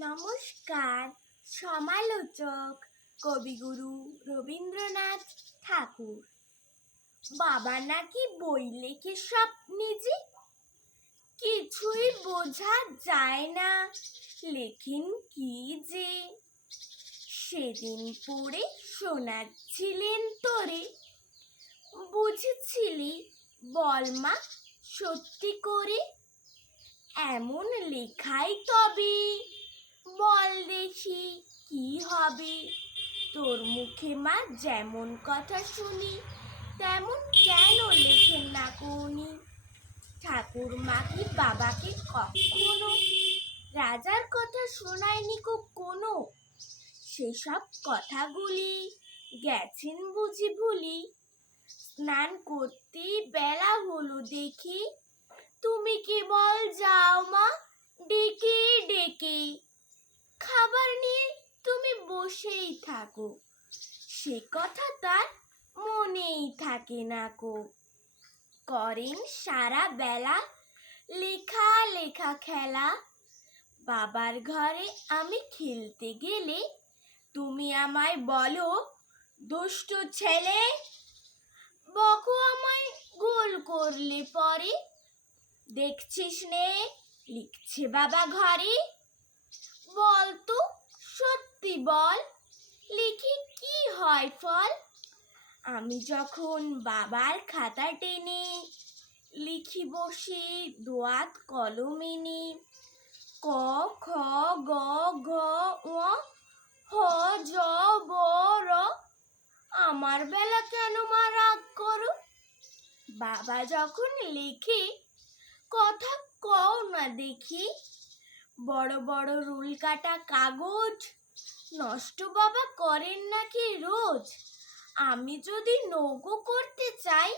নমস্কার। সমালোচক কবিগুরু রবীন্দ্রনাথ ঠাকুর। বাবা নাকি বই লেখে সব নিজে? কিছুই বোঝা যায় না, লেখেন কি যে? সেদিন পড়ে শোনাচ্ছিলেন তোরে। বুঝেছিলি বলমা সত্যি করে? এমন লেখাই তবে। বল দেখি, কি হবে? তোর মুখে মা যেমন কথা শুনি, তেমন কেন লেখেন না কোনি? ঠাকুর মা কি বাবাকে কখনো রাজার কথা শোনায়নি কো কোনো সেসব কথাগুলি গেছেন বুঝি ভুলি। স্নান করতেই বেলা হলো দেখি। তুমি কেবল যাও মা। বসেই থাকো সে কথা তার মনেই থাকে না কো। করেন সারা বেলা লেখা লেখা খেলা। বাবার ঘরে আমি খেলতে গেলে তুমি আমায় বলো, দুষ্ট ছেলে, বকো আমায় গোল করলে পরে। দেখছিস নে, লিখছে বাবা ঘরে, বল তো সত্যি বল? লিখে কি হয় ফল? আমি যখন বাবার খাতা টেনে লিখি বসে, দোয়াত কলমে নে ক, খ, গ, ঘ, ঙ, হ, জ, ব, র, আমার বেলা কেন মা রাগ করো? বাবা যখন লেখে, কথা কও না দেখি, বড় বড় রুল কাটা কাগজ নষ্ট বাবা করেন নাকি রোজ? আমি যদি নৌকো করতে চাই,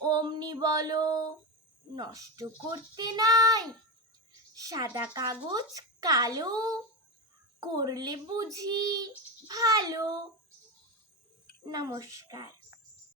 অমনি বলো, নষ্ট করতে নাই। সাদা কাগজ কালো, করলে বুঝি ভালো। নমস্কার।